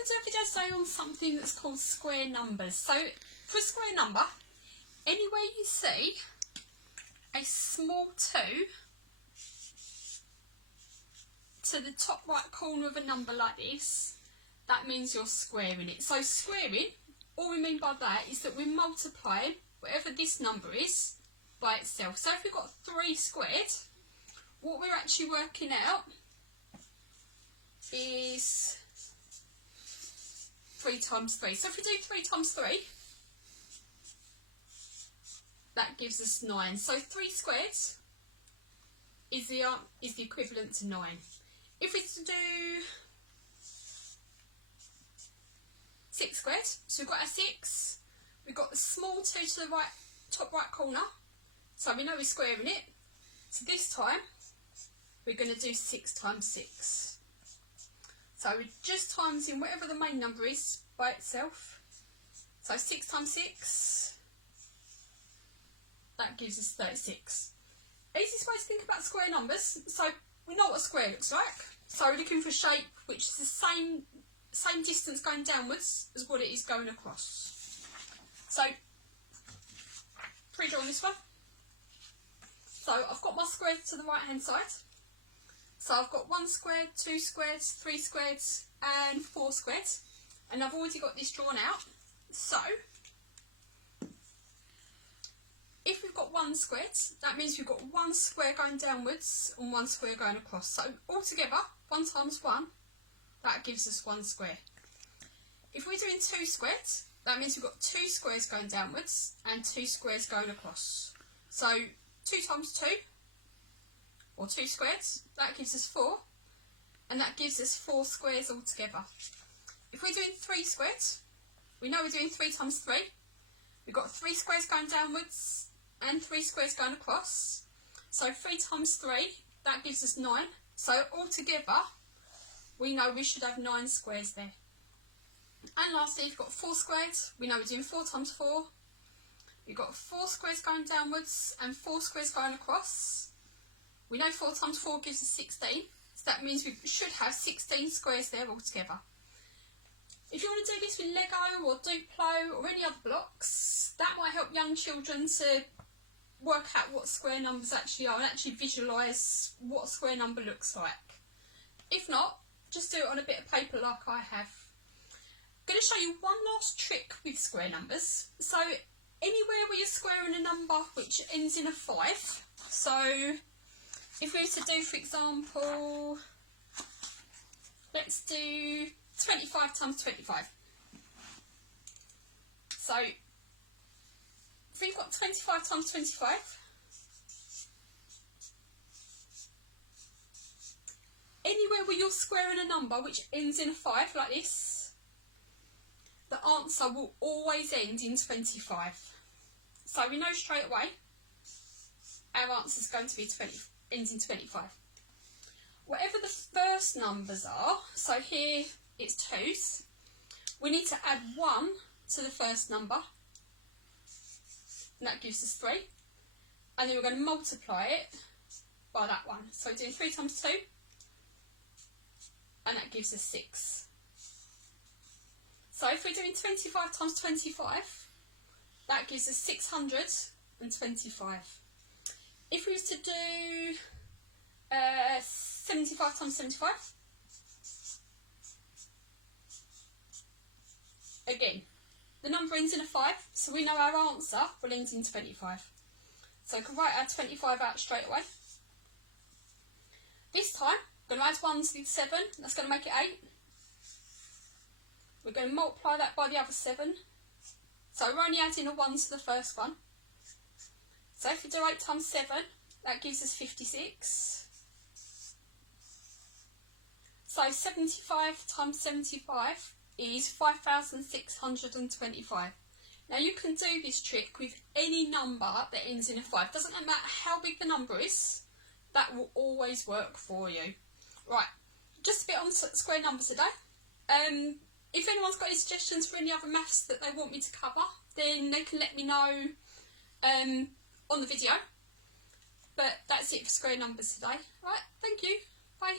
going to do a video today on something that's called square numbers. So for a square number, anywhere you see a small 2 to the top right corner of a number like this, that means you're squaring it. So squaring, all we mean by that is that we're multiplying whatever this number is by itself. So if we've got 3 squared, what we're actually working out is 3 times 3. So if we do 3 times 3, that gives us 9. So 3 squared is the equivalent to 9. If we do 6 squared, so we've got our 6, we've got the small 2 to the right, top right corner, so we know we're squaring it. So this time we're going to do 6 times 6. So we're just timesing whatever the main number is by itself. So 6 times 6, that gives us 36. Easiest way to think about square numbers, so we know what a square looks like. So we're looking for a shape which is the same distance going downwards as what it is going across. So, pre-draw this one. So I've got my squares to the right hand side. So I've got 1 squared, 2 squared, 3 squared and 4 squared. And I've already got this drawn out. So, if we've got 1 squared, that means we've got 1 square going downwards and 1 square going across. So altogether, 1 times 1, that gives us 1 square. If we're doing 2 squared, that means we've got 2 squares going downwards and 2 squares going across. So 2 times 2, or 2 squared, that gives us 4, and that gives us 4 squares altogether. If we're doing 3 squared, we know we're doing 3 times 3. We've got 3 squares going downwards and 3 squares going across. So 3 times 3, that gives us 9. So altogether, we know we should have 9 squares there. And lastly, we've got 4 squared. We know we're doing 4 times 4. We've got 4 squares going downwards and 4 squares going across. We know 4 times 4 gives us 16. So that means we should have 16 squares there altogether. If you want to do this with Lego or Duplo or any other blocks, that might help young children to work out what square numbers actually are and actually visualise what a square number looks like. If not, just do it on a bit of paper like I have. I'm going to show you one last trick with square numbers. So anywhere where you're squaring a number which ends in a 5, so if we were to do, for example, let's do 25 times 25. So if we've got 25 times 25, anywhere where you're squaring a number which ends in a 5 like this, the answer will always end in 25. So we know straight away our answer is going to be ends in 25. Whatever the first numbers are, so here it's 2's, we need to add 1 to the first number, and that gives us 3, and then we're going to multiply it by that one. So we're doing 3 times 2, and that gives us 6. So if we're doing 25 times 25, that gives us 625. If we was to do 75 times 75, again, the number ends in a 5, so we know our answer will end in 25. So I can write our 25 out straight away. This time, I'm going to add 1 to the 7, that's going to make it 8. We're going to multiply that by the other 7. So we're only adding a 1 to the first one. So if we do 8 times 7, that gives us 56. So 75 times 75 is 5,625. Now you can do this trick with any number that ends in a 5. Doesn't matter how big the number is, that will always work for you. Right, just a bit on square numbers today. If anyone's got any suggestions for any other maths that they want me to cover, then they can let me know on the video. But that's it for square numbers today. Right, thank you. Bye.